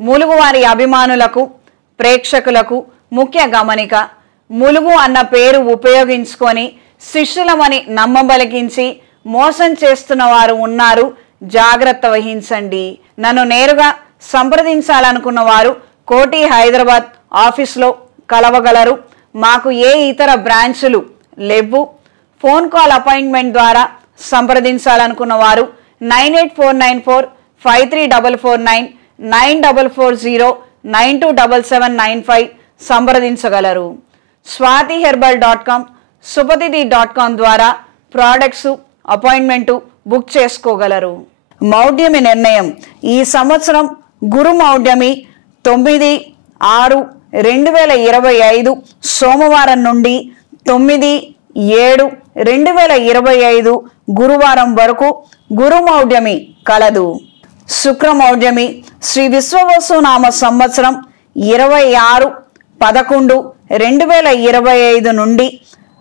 ములుగువారి అభిమానులకు ప్రేక్షకులకు ముఖ్య గమనిక. ములుగు అన్న పేరు ఉపయోగించుకొని శిష్యులమని నమ్మబలికించి మోసం చేస్తున్న వారు ఉన్నారు, జాగ్రత్త వహించండి. నన్ను నేరుగా సంప్రదించాలనుకున్న వారు కోటి హైదరాబాద్ ఆఫీస్లో కలవగలరు. మాకు ఏ ఇతర బ్రాంచులు లేవు. ఫోన్ కాల్ అపాయింట్మెంట్ ద్వారా సంప్రదించాలనుకున్న వారు 9849453449 9440927795 సంప్రదించగలరు. swatiherbal.com supatidi.com ద్వారా ప్రోడక్ట్స్ అపాయింట్మెంటు బుక్ చేసుకోగలరు. మౌఢ్యమి నిర్ణయం. ఈ సంవత్సరం గురు మౌఢ్యమి 9/6/2025 సోమవారం నుండి 9/7/2025 గురువారం వరకు గురు మౌఢ్యమి కలదు. శుక్రమౌఢ్యమి శ్రీ విశ్వవసునామ సంవత్సరం 26/11/2025 నుండి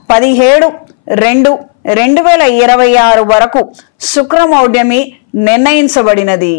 17/2/2026 వరకు శుక్రమౌఢ్యమి నిర్ణయించబడినది.